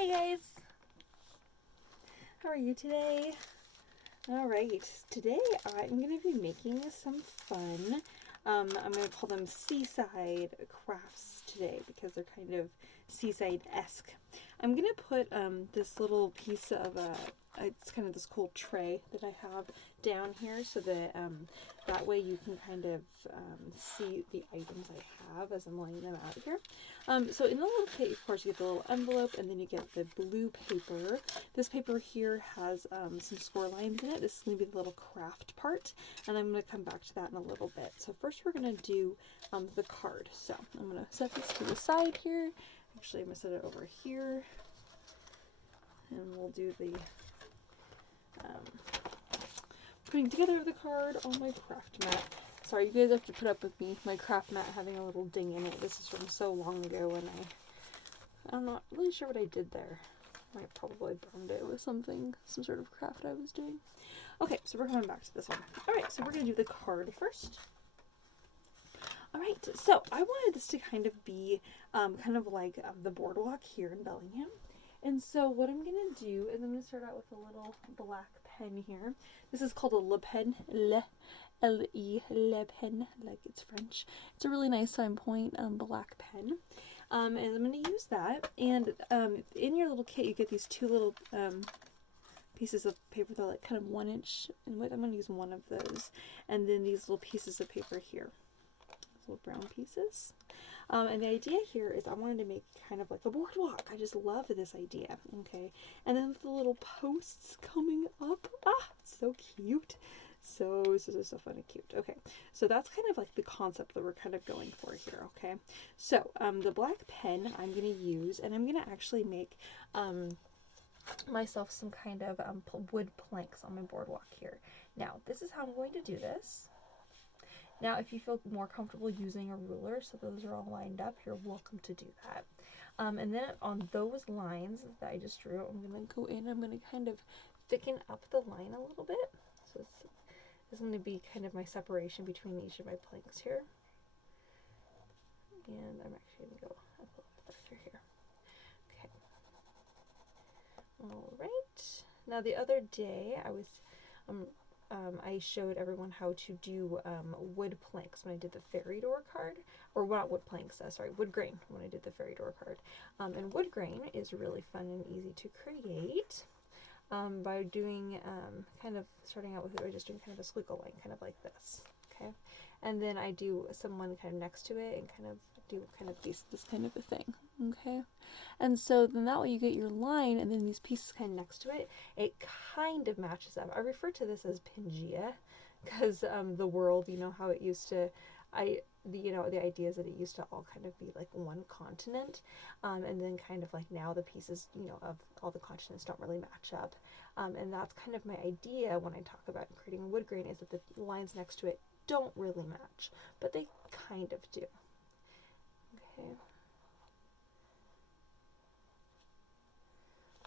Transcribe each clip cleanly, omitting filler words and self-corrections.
Hey guys, how are you today? Alright, today I'm going to be making some fun. I'm going to call them seaside crafts today because they're kind of seaside-esque. I'm going to put this little piece of, it's kind of this cool tray that I have down here so that that way you can kind of see the items I have as I'm laying them out here. So in the little kit, of course, you get the little envelope and then you get the blue paper. This paper here has some score lines in it. This is going to be the little craft part, and I'm going to come back to that in a little bit. So first we're going to do the card. So I'm going to set this to the side here. Actually, I'm going to set it over here, and we'll do the putting together of the card on my craft mat. Sorry, you guys have to put up with me. My craft mat having a little ding in it. This is from so long ago, and I'm not really sure what I did there. I probably burned it with something, some sort of craft I was doing. Okay, so we're coming back to this one. Alright, so we're going to do the card first. Alright, so I wanted this to kind of be kind of like the boardwalk here in Bellingham. And so what I'm going to do is I'm going to start out with a little black pen here. This is called a Le Pen, L-E, Le Pen, like it's French. It's a really nice fine point black pen. And I'm going to use that. And in your little kit, you get these two little pieces of paper that are like kind of 1 inch in width. I'm going to use one of those. And then these little pieces of paper here. Little brown pieces. And the idea here is I wanted to make kind of like a boardwalk. I just love this idea. Okay. And then the little posts coming up. Ah, so cute. So fun and cute. Okay. So that's kind of like the concept that we're kind of going for here. Okay. So the black pen I'm going to use, and I'm going to actually make myself some kind of wood planks on my boardwalk here. Now, this is how I'm going to do this. Now, if you feel more comfortable using a ruler, so those are all lined up, you're welcome to do that. And then on those lines that I just drew, I'm going to go in, I'm going to kind of thicken up the line a little bit. So this is going to be kind of my separation between each of my planks here. And I'm actually going to go up a little bit further here. Okay. All right. Now, the other day, I showed everyone how to do wood planks when I did the fairy door card, or not wood planks, sorry, wood grain when I did the fairy door card. And wood grain is really fun and easy to create by doing kind of starting out with just doing kind of a squiggle line, kind of like this. Okay, and then I do someone kind of next to it and kind of do kind of this kind of a thing. Okay, and so then that way you get your line, and then these pieces kind of next to it, it kind of matches up. I refer to this as Pangea because the world, you know how it used to, the idea is that it used to all kind of be like one continent, and then kind of like now the pieces, of all the continents don't really match up, and that's kind of my idea when I talk about creating wood grain, is that the lines next to it don't really match, but they kind of do. Okay.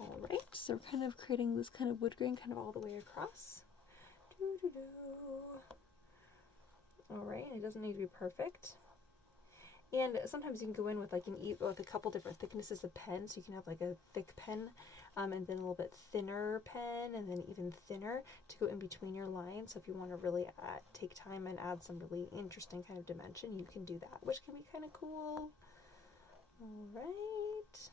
Alright, so we're kind of creating this kind of wood grain kind of all the way across. Alright, it doesn't need to be perfect. And sometimes you can go in with like a couple different thicknesses of pen, so you can have like a thick pen, and then a little bit thinner pen, and then even thinner to go in between your lines. So if you want to really take time and add some really interesting kind of dimension, you can do that, which can be kind of cool. Alright.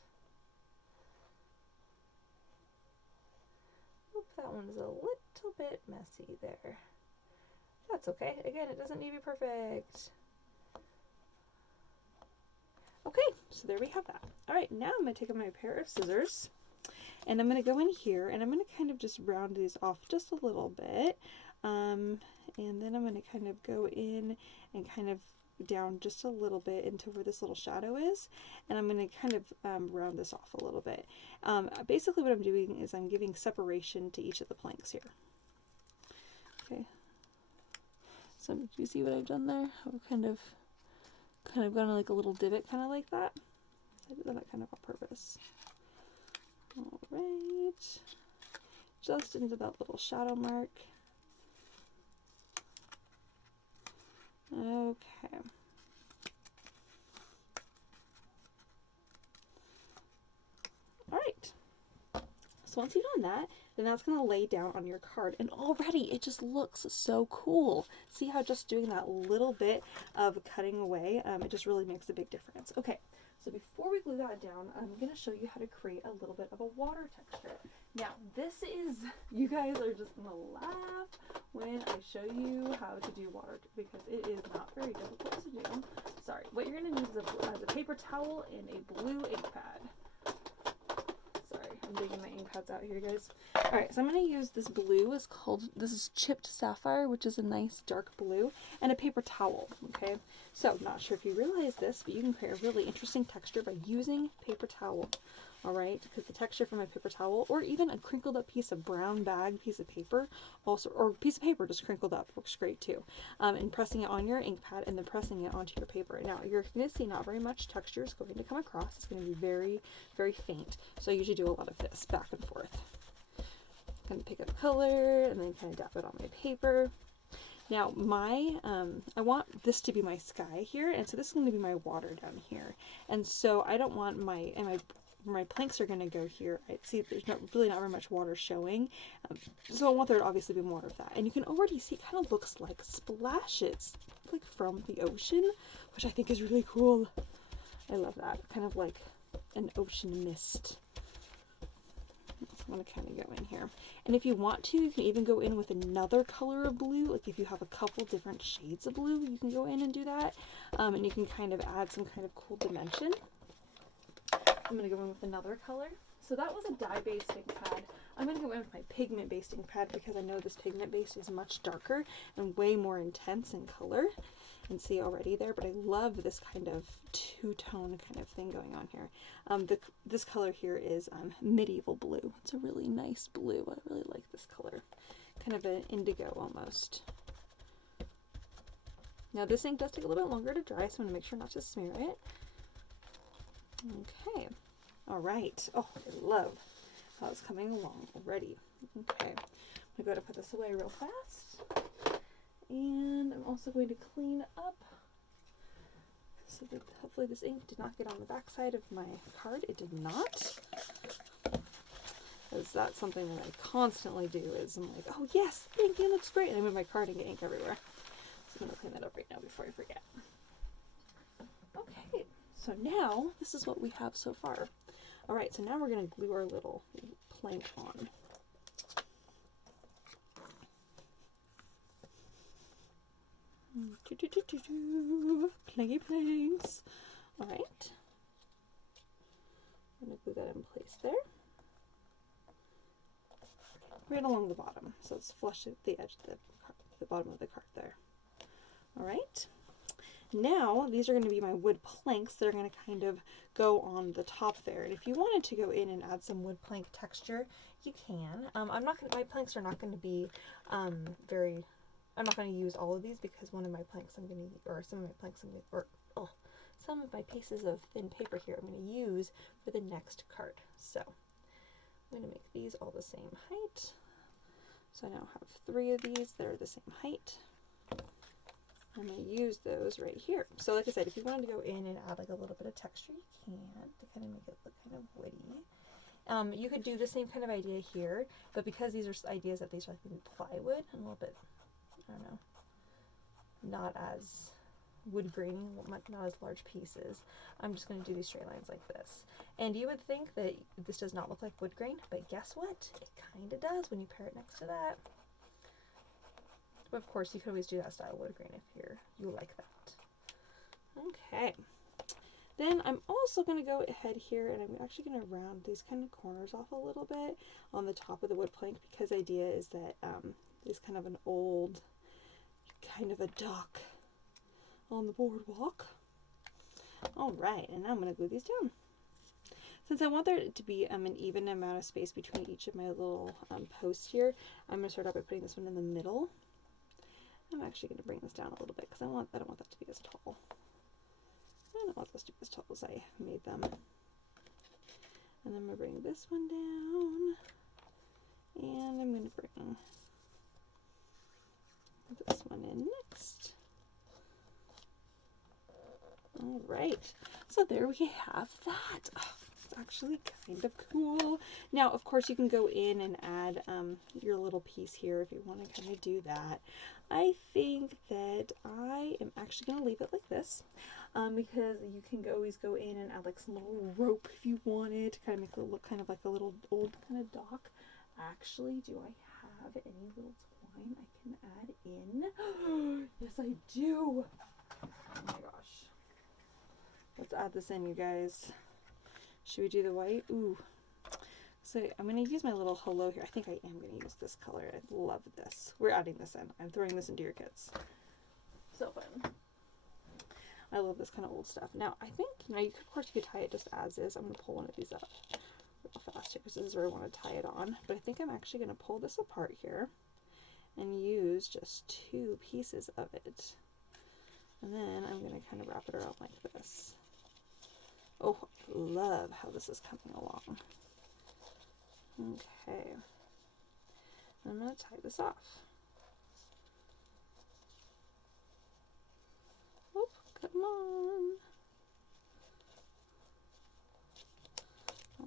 Oop, that one's a little bit messy there. That's okay. Again, it doesn't need to be perfect. Okay, so there we have that. Alright, now I'm going to take my pair of scissors, and I'm going to go in here, and I'm going to kind of just round these off just a little bit, and then I'm going to kind of go in and kind of down just a little bit into where this little shadow is, and I'm going to kind of round this off a little bit. Basically what I'm doing is I'm giving separation to each of the planks here. Okay, so do you see what I've done there? I've kind of gone like a little divot, kind of like that. I did that kind of on purpose. Alright, just into that little shadow mark. Okay. Alright. So once you've done that, then that's going to lay down on your card, and already it just looks so cool. See how just doing that little bit of cutting away, it just really makes a big difference. Okay, so before we glue that down, I'm going to show you how to create a little bit of a water texture. Now, this is, you guys are just going to laugh when I show you how to do water, because it is not very difficult to do. Sorry, what you're going to need is a paper towel and a blue ink pad. Sorry, I'm digging my ink pads out here, guys. Alright, so I'm going to use this blue. This is chipped sapphire, which is a nice dark blue, and a paper towel, okay? So, not sure if you realize this, but you can create a really interesting texture by using paper towel. Alright, because the texture from a paper towel, or even a crinkled up piece of brown bag piece of paper, also, or piece of paper just crinkled up, works great too. And pressing it on your ink pad and then pressing it onto your paper. Now, you're going to see not very much texture is going to come across. It's going to be very, very faint. So I usually do a lot of this back and forth. Kind of pick up color and then kind of dab it on my paper. Now, I want this to be my sky here, and so this is going to be my water down here. And so I don't want my planks are going to go here. I see there's really not very much water showing, so I want there to obviously be more of that. And you can already see it kind of looks like splashes, like from the ocean, which I think is really cool. I love that, kind of like an ocean mist. So I'm going to kind of go in here. And if you want to, you can even go in with another color of blue. Like if you have a couple different shades of blue, you can go in and do that. And you can kind of add some kind of cool dimension. I'm going to go in with another color. So that was a dye-based ink pad. I'm going to go in with my pigment-based ink pad because I know this pigment-based is much darker and way more intense in color. And see already there, but I love this kind of two-tone kind of thing going on here. This color here is medieval blue. It's a really nice blue. I really like this color. Kind of an indigo almost. Now this ink does take a little bit longer to dry, so I'm going to make sure not to smear it. Okay, all right. Oh, I love how it's coming along already. Okay, I'm going to put this away real fast. And I'm also going to clean up so that hopefully this ink did not get on the back side of my card. It did not. Because that's something that I constantly do is I'm like, oh yes, the ink looks great. And I move my card and get ink everywhere. So I'm going to clean that up right now before I forget. Okay, so now this is what we have so far. Alright, so now we're going to glue our little plank on. Planky planks. Alright. I'm going to glue that in place there. Right along the bottom. So it's flush at the edge of the bottom of the card there. Alright. Now, these are going to be my wood planks that are going to kind of go on the top there. And if you wanted to go in and add some wood plank texture, you can. My planks are not going to be I'm not going to use all of these because one of my planks I'm going to, or some of my planks I'm going to, or some of my pieces of thin paper here I'm going to use for the next card. So I'm going to make these all the same height. So I now have 3 of these that are the same height. I'm going to use those right here. So like I said, if you wanted to go in and add like a little bit of texture, you can to kind of make it look kind of woody. You could do the same kind of idea here, but because these are ideas that these are like in plywood and a little bit, I don't know, not as wood grainy, not as large pieces, I'm just going to do these straight lines like this. And you would think that this does not look like wood grain, but guess what? It kind of does when you pair it next to that. But of course, you could always do that style wood grain if you like that. Okay. Then I'm also going to go ahead here and I'm actually going to round these kind of corners off a little bit on the top of the wood plank because the idea is that it's kind of an old, kind of a dock on the boardwalk. Alright, and now I'm going to glue these down. Since I want there to be an even amount of space between each of my little posts here, I'm going to start out by putting this one in the middle. I'm actually going to bring this down a little bit because I don't want that to be as tall. I don't want this to be as tall as I made them. And then I'm going to bring this one down. And I'm going to bring this one in next. Alright, so there we have that. Oh, it's actually kind of cool. Now, of course, you can go in and add your little piece here if you want to kind of do that. I think that I am actually going to leave it like this because you can always go in and add like some little rope if you wanted to kind of make it look kind of like a little old kind of dock. Actually, do I have any little twine I can add in? Yes, I do. Oh my gosh. Let's add this in, you guys. Should we do the white? Ooh. So I'm going to use my little hello here. I think I am going to use this color. I love this. We're adding this in. I'm throwing this into your kits. So fun. I love this kind of old stuff. Now, I think, you know, of course you could tie it just as is. I'm going to pull one of these up real fast here because this is where I want to tie it on. But I think I'm actually going to pull this apart here and use just 2 pieces of it. And then I'm going to kind of wrap it around like this. Oh, love how this is coming along. Okay. I'm going to tie this off. Oh, come on.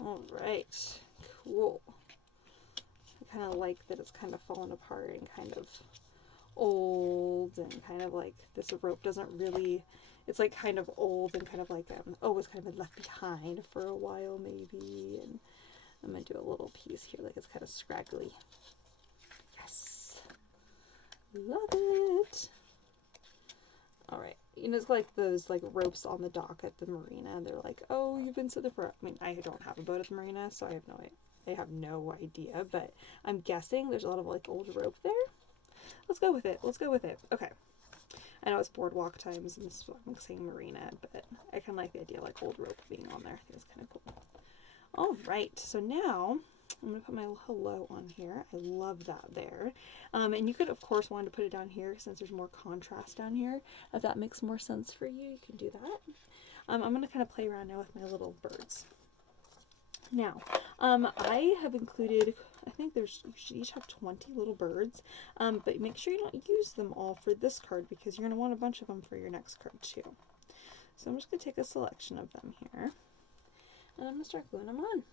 All right. Cool. I kind of like that it's kind of fallen apart and kind of old and kind of like this rope doesn't really, it's like kind of old and kind of like oh, it's kind of been left behind for a while maybe. And I'm gonna do a little piece here like it's kind of scraggly. Yes, love it. All right, you know, it's like those like ropes on the dock at the marina. They're like, oh, you've been sitting for, I mean, I don't have a boat at the marina, so I have no idea, but I'm guessing there's a lot of like old rope there. Let's go with it. Let's go with it. Okay. I know it's boardwalk times and this is what I'm saying marina, but I kind of like the idea of like old rope being on there. I think it's kind of cool. All right. So now I'm going to put my hello on here. I love that there. And you could, of course, want to put it down here since there's more contrast down here. If that makes more sense for you, you can do that. I'm going to kind of play around now with my little birds. Now, I have included, I think you should each have 20 little birds, but make sure you don't use them all for this card because you're going to want a bunch of them for your next card too. So I'm just going to take a selection of them here, and I'm going to start gluing them on.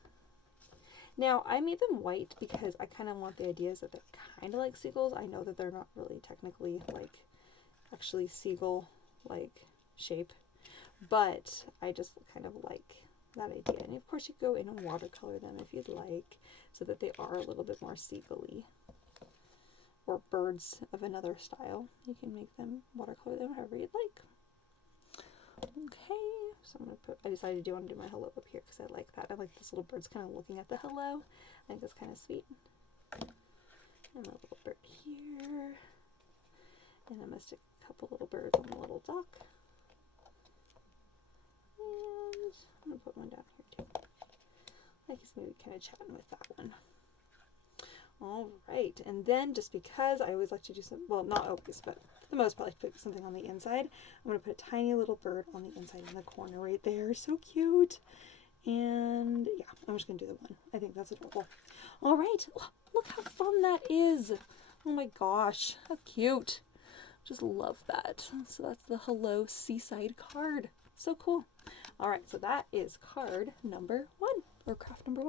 Now, I made them white because I kind of want the ideas that they're kind of like seagulls. I know that they're not really technically like actually seagull-like shape, but I just kind of like that idea. And of course you go in and watercolor them if you'd like so that they are a little bit more seagull-y or birds of another style. You can make them watercolor them however you'd like. Okay, so I'm gonna I decided to want to do my hello up here because I like that. I like this little bird's kind of looking at the hello. I think that's kind of sweet. And a little bird here, and I'm gonna stick a couple little birds on the little dock. And I'm going to put one down here too. Like he's maybe kind of chatting with that one. All right, and then just because I always like to do some, well, not always, but for the most part, I like to put something on the inside. I'm going to put a tiny little bird on the inside in the corner right there. So cute. And yeah, I'm just going to do the one. I think that's adorable. All right, look how fun that is. Oh my gosh, how cute. Just love that. So that's the Hello Seaside card. So cool. All right, so that is card number 1, or craft number 1.